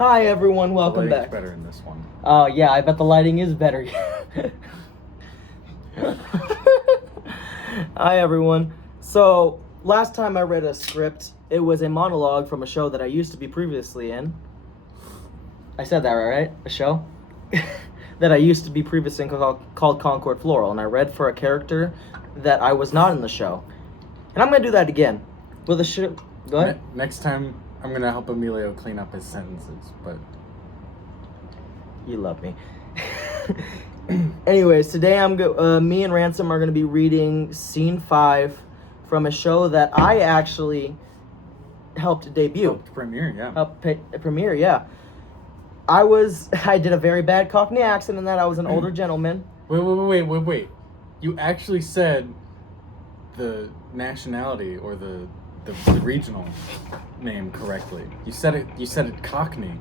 Hi everyone, welcome the lighting's back. Better in this one. Oh yeah, I bet the lighting is better. Hi everyone. So last time I read a script, it was a monologue from a show that I used to be previously in. I said that right? A show that I used to be previously in called Concord Floral, and I read for a character that I was not in the show. And I'm gonna do that again with a show. Go ahead. Next time, I'm gonna help Emilio clean up his sentences, but you love me. Anyways, today me and Ransom are gonna be reading scene 5 from a show that I actually helped debut. Helped premiere, yeah. Premiere, yeah. I did a very bad Cockney accent in that. I was an older gentleman. Wait. You actually said the nationality or the regional name correctly. You said it Cockney.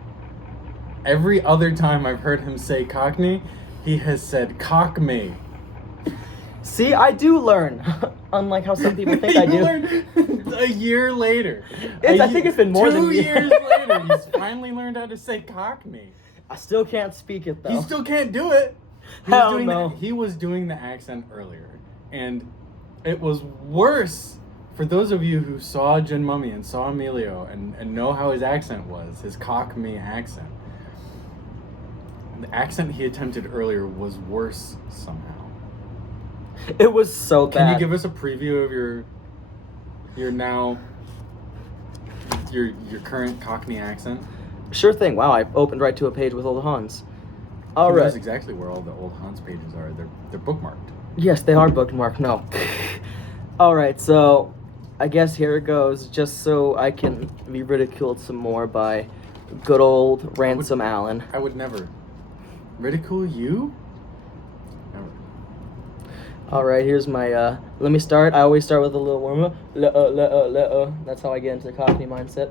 Every other time I've heard him say Cockney, he has said cock me. See, I do learn. Unlike how some people think I do. You learned a year later. I think it's been more than 2 years later. He's finally learned how to say cock me. I still can't speak it though. He still can't do it. Hell no. He was doing the accent earlier, and it was worse. For those of you who saw Gin Mummy and saw Emilio and know how his accent was, his cockney accent, the accent he attempted earlier was worse somehow. It was so bad. Can you give us a preview of your current cockney accent? Sure thing. Wow, I opened right to a page with old Hans. All He right. knows exactly where all the old Hans pages are. They're bookmarked. Yes, they are bookmarked. No. All right, so I guess here it goes, just so I can be ridiculed some more by good old Ransom Allen. I would never ridicule you. Never. All right, here's my. Let me start. I always start with a little warm up. That's how I get into the Cockney mindset.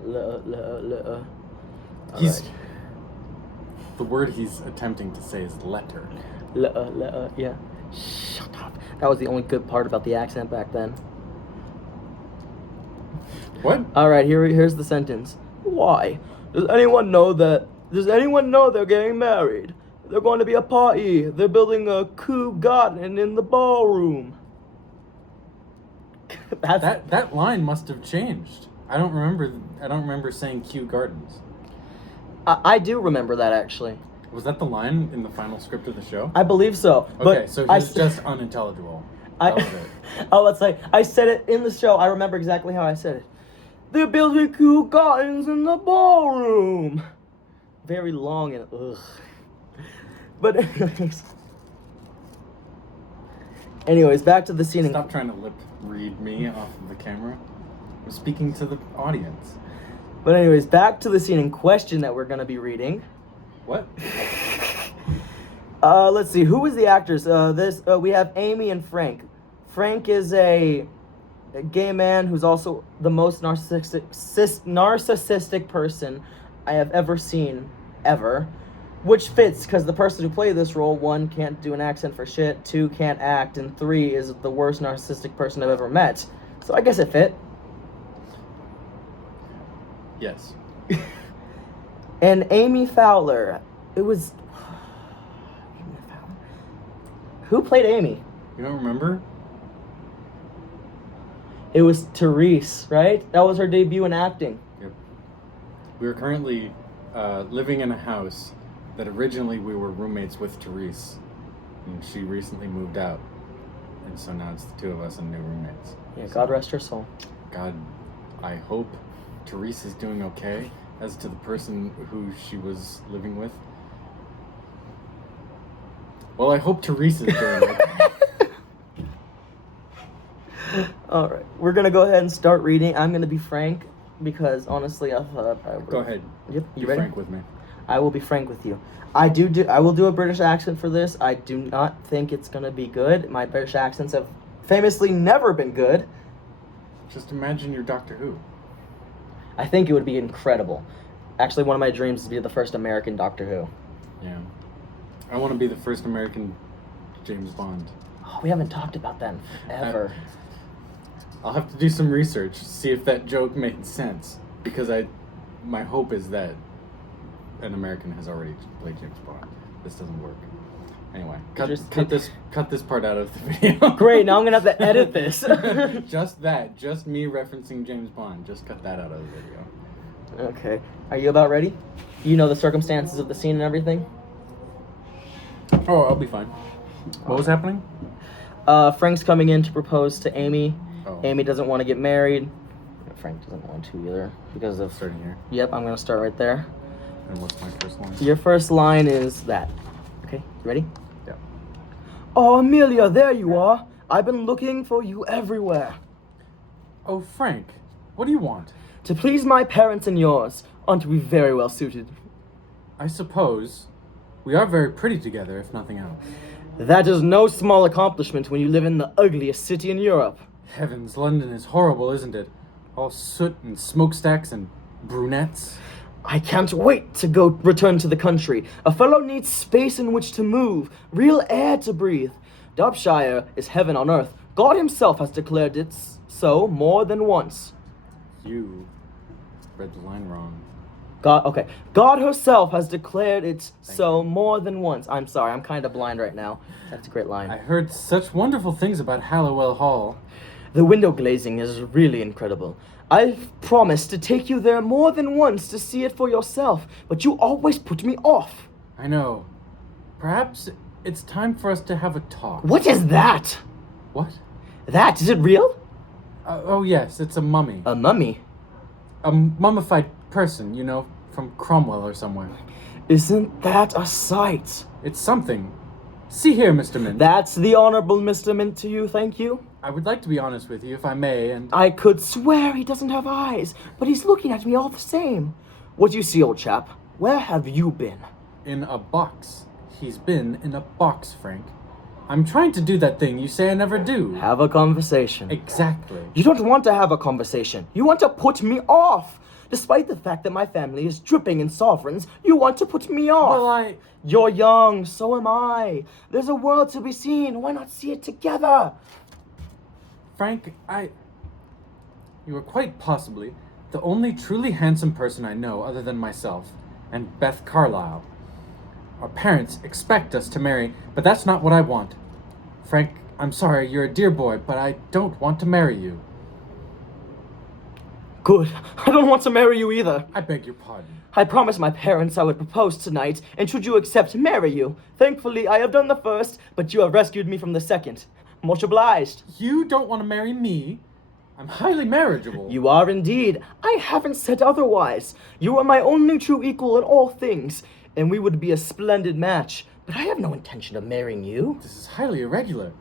He's the word he's attempting to say is letter. Yeah. Shut up. That was the only good part about the accent back then. What? All right, here's the sentence. Why? Does anyone know they're getting married? They're going to be a party. They're building a Kew garden in the ballroom. That line must have changed. I don't remember saying Kew Gardens. I do remember that actually. Was that the line in the final script of the show? I believe so. Okay, so he's just unintelligible. That was it. Oh, let's say I said it in the show. I remember exactly how I said it. They're building Kew gardens in the ballroom. Very long and ugh. But anyways, back to the scene. Stop trying to lip read me off of the camera. I'm speaking to the audience. But anyways, back to the scene in question that we're gonna be reading. What? Let's see. Who is the actors? We have Amy and Frank. Frank is a gay man who's also the most narcissistic person I have ever seen, ever. Which fits, because the person who played this role, 1, can't do an accent for shit, 2, can't act, and 3, is the worst narcissistic person I've ever met. So I guess it fit. Yes. And Amy Fowler. It was... Amy Fowler? Who played Amy? You don't remember? It was Therese, right? That was her debut in acting. Yep. We are currently living in a house that originally we were roommates with Therese, and she recently moved out, and so now it's the two of us and new roommates. Yeah, God rest her soul. God, I hope Therese is doing okay. As to the person who she was living with, well, I hope Therese is doing okay. All right, we're gonna go ahead and start reading. I'm gonna be frank because honestly, I thought I would. Go ahead. Yep. You Be ready? frank with me. I will be frank with you. I will do a British accent for this. I do not think it's gonna be good. My British accents have famously never been good. Just imagine you're Doctor Who. I think it would be incredible. Actually, one of my dreams is to be the first American Doctor Who. Yeah. I want to be the first American James Bond. Oh, we haven't talked about that in forever. I'll have to do some research, see if that joke made sense. Because my hope is that an American has already played James Bond. This doesn't work. Anyway, cut this part out of the video. Great, now I'm gonna have to edit this. Just me referencing James Bond. Just cut that out of the video. Okay, are you about ready? You know the circumstances of the scene and everything? Oh, I'll be fine. What was happening? Frank's coming in to propose to Amy. Oh. Amy doesn't want to get married. Frank doesn't want to either because of... Starting here. Yep, I'm gonna start right there. And what's my first line? Your first line is that. Okay, you ready? Yeah. Oh, Amelia, there you are. I've been looking for you everywhere. Oh, Frank, what do you want? To please my parents and yours, aren't we very well suited? I suppose. We are very pretty together, if nothing else. That is no small accomplishment when you live in the ugliest city in Europe. Heavens, London is horrible, isn't it? All soot and smokestacks and brunettes. I can't wait to return to the country. A fellow needs space in which to move, real air to breathe. Derbyshire is heaven on earth. God himself has declared it so more than once. You read the line wrong. God herself has declared it so more than once. I'm sorry, I'm kind of blind right now. That's a great line. I heard such wonderful things about Halliwell Hall. The window glazing is really incredible. I've promised to take you there more than once to see it for yourself, but you always put me off. I know. Perhaps it's time for us to have a talk. What is that? What? That, is it real? Oh yes, it's a mummy. A mummy? A mummified person, you know, from Cromwell or somewhere. Isn't that a sight? It's something. See here, Mr. Mint. That's the Honorable Mr. Mint to you, thank you. I would like to be honest with you, if I may, and... I could swear he doesn't have eyes, but he's looking at me all the same. What do you see, old chap? Where have you been? In a box. He's been in a box, Frank. I'm trying to do that thing you say I never do. Have a conversation. Exactly. You don't want to have a conversation. You want to put me off. Despite the fact that my family is dripping in sovereigns, you want to put me off. Well, You're young, so am I. There's a world to be seen. Why not see it together? Frank, You are quite possibly the only truly handsome person I know other than myself and Beth Carlyle. Our parents expect us to marry, but that's not what I want. Frank, I'm sorry, you're a dear boy, but I don't want to marry you. Good. I don't want to marry you either. I beg your pardon. I promised my parents I would propose tonight, and should you accept, marry you. Thankfully, I have done the first, but you have rescued me from the second. Much obliged. You don't want to marry me? I'm highly marriageable. You are indeed. I haven't said otherwise. You are my only true equal in all things, and we would be a splendid match. But I have no intention of marrying you. This is highly irregular.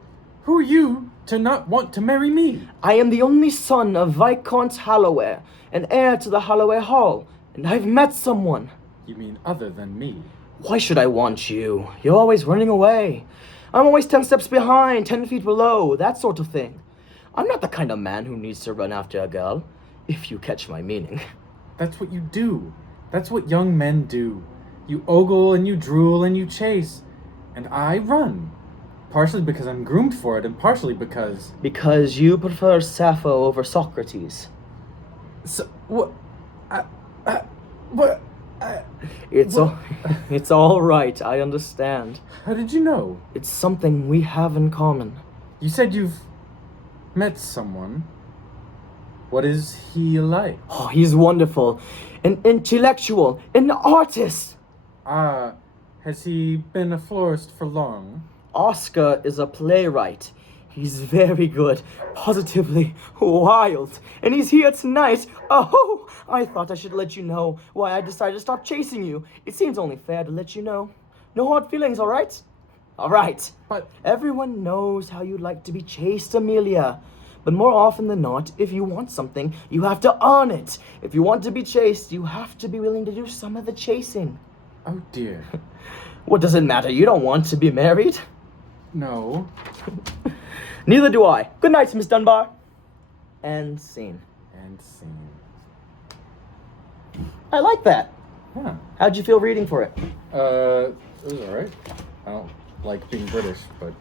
Who are you to not want to marry me? I am the only son of Viscount Halloway, and heir to the Halloway Hall, and I've met someone. You mean other than me? Why should I want you? You're always running away. I'm always 10 steps behind, 10 feet below, that sort of thing. I'm not the kind of man who needs to run after a girl, if you catch my meaning. That's what you do. That's what young men do. You ogle and you drool and you chase. And I run. Partially because I'm groomed for it, and partially because... Because you prefer Sappho over Socrates. So, what? What? It's all right, I understand. How did you know? It's something we have in common. You said you've met someone. What is he like? Oh, he's wonderful. An intellectual, an artist. Ah, has he been a florist for long? Oscar is a playwright. He's very good, positively wild. And he's here tonight. Oh, I thought I should let you know why I decided to stop chasing you. It seems only fair to let you know. No hard feelings, all right? All right. But everyone knows how you like to be chased, Amelia. But more often than not, if you want something, you have to earn it. If you want to be chased, you have to be willing to do some of the chasing. Oh, dear. What does it matter? You don't want to be married? No. Neither do I. Good night, Miss Dunbar. And scene. And scene. I like that. Yeah. How'd you feel reading for it? It was alright. I don't like being British, but...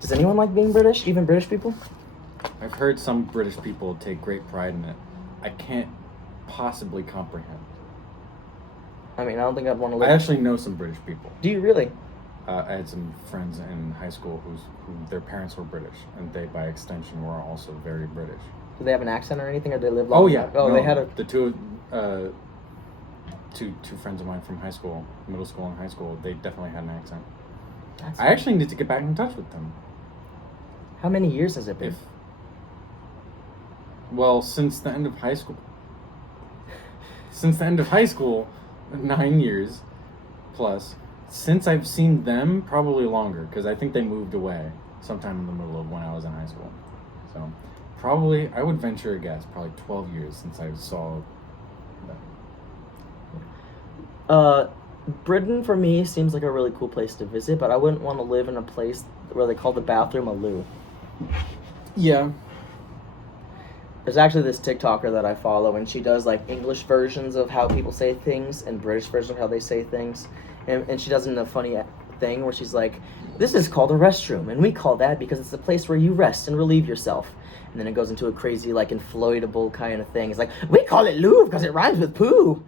Does anyone like being British? Even British people? I've heard some British people take great pride in it. I can't possibly comprehend. I mean, I don't think I'd want to I live. actually know some British people. Do you really? I had some friends in high school who their parents were British, and they, by extension, were also very British. Do they have an accent or anything, or do they live long? Oh yeah. Oh, no, they had a. the two friends of mine from high school, middle school and high school. They definitely had an accent. I actually need to get back in touch with them. How many years has it been? Well, since the end of high school. Since the end of high school, 9 years plus. Since I've seen them, probably longer, because I think they moved away sometime in the middle of when I was in high school. So, probably, I would venture a guess, probably 12 years since I saw them. Britain for me seems like a really cool place to visit, but I wouldn't want to live in a place where they call the bathroom a loo. Yeah. There's actually this TikToker that I follow, and she does like English versions of how people say things and British versions of how they say things. And she does it in a funny thing where she's like, this is called a restroom, and we call that because it's a place where you rest and relieve yourself. And then it goes into a crazy, like, inflatable kind of thing. It's like, we call it loo because it rhymes with poo.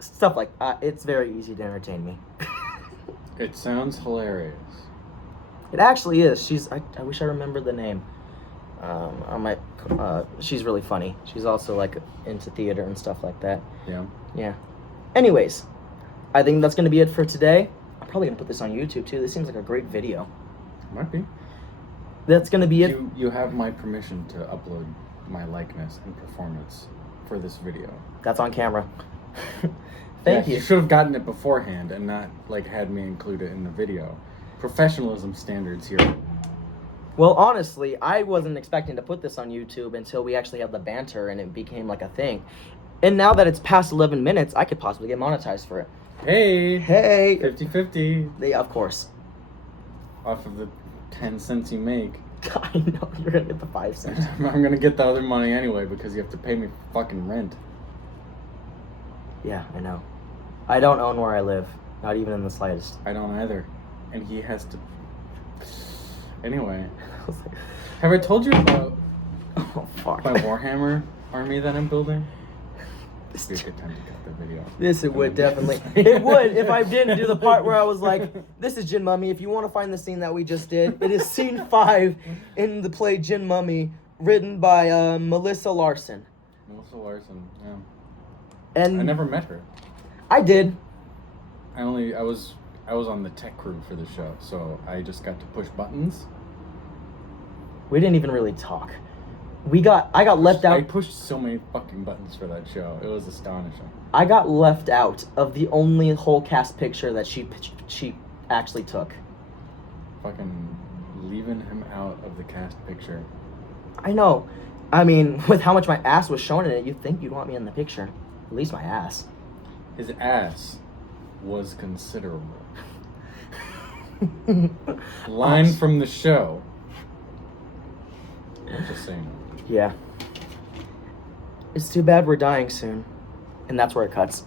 Stuff like it's very easy to entertain me. It sounds hilarious. It actually is. I wish I remembered the name. She's really funny. She's also like into theater and stuff like that. Yeah. Yeah. Anyways, I think that's gonna be it for today. I'm probably gonna put this on YouTube too. This seems like a great video. Might be. That's gonna be it. You have my permission to upload my likeness and performance for this video. That's on camera. Thank you. You should have gotten it beforehand and not like had me include it in the video. Professionalism standards here. Well, honestly, I wasn't expecting to put this on YouTube until we actually had the banter and it became like a thing. And now that it's past 11 minutes, I could possibly get monetized for it. Hey! 50-50. Of course. Off of the 10 cents you make. I know, you're gonna get the 5 cents. I'm gonna get the other money anyway because you have to pay me fucking rent. Yeah, I know. I don't own where I live. Not even in the slightest. I don't either. And he has to... Anyway. Have I told you about oh, fuck. my Warhammer army that I'm building? This would be a good time to cut the video. This it would definitely. It would if I didn't do the part where I was like, this is Jin Mummy. If you want to find the scene that we just did, it is scene 5 in the play Jin Mummy, written by Melissa Larson. Melissa Larson, yeah. And I never met her. I did. I was on the tech crew for the show, so I just got to push buttons. We didn't even really talk. I got left out. I pushed so many fucking buttons for that show. It was astonishing. I got left out of the only whole cast picture that she actually took. Fucking leaving him out of the cast picture. I know. I mean, with how much my ass was shown in it, you'd think you'd want me in the picture. At least my ass. His ass was considerable. Line from the show. I'm just saying. Yeah. It's too bad we're dying soon. And that's where it cuts.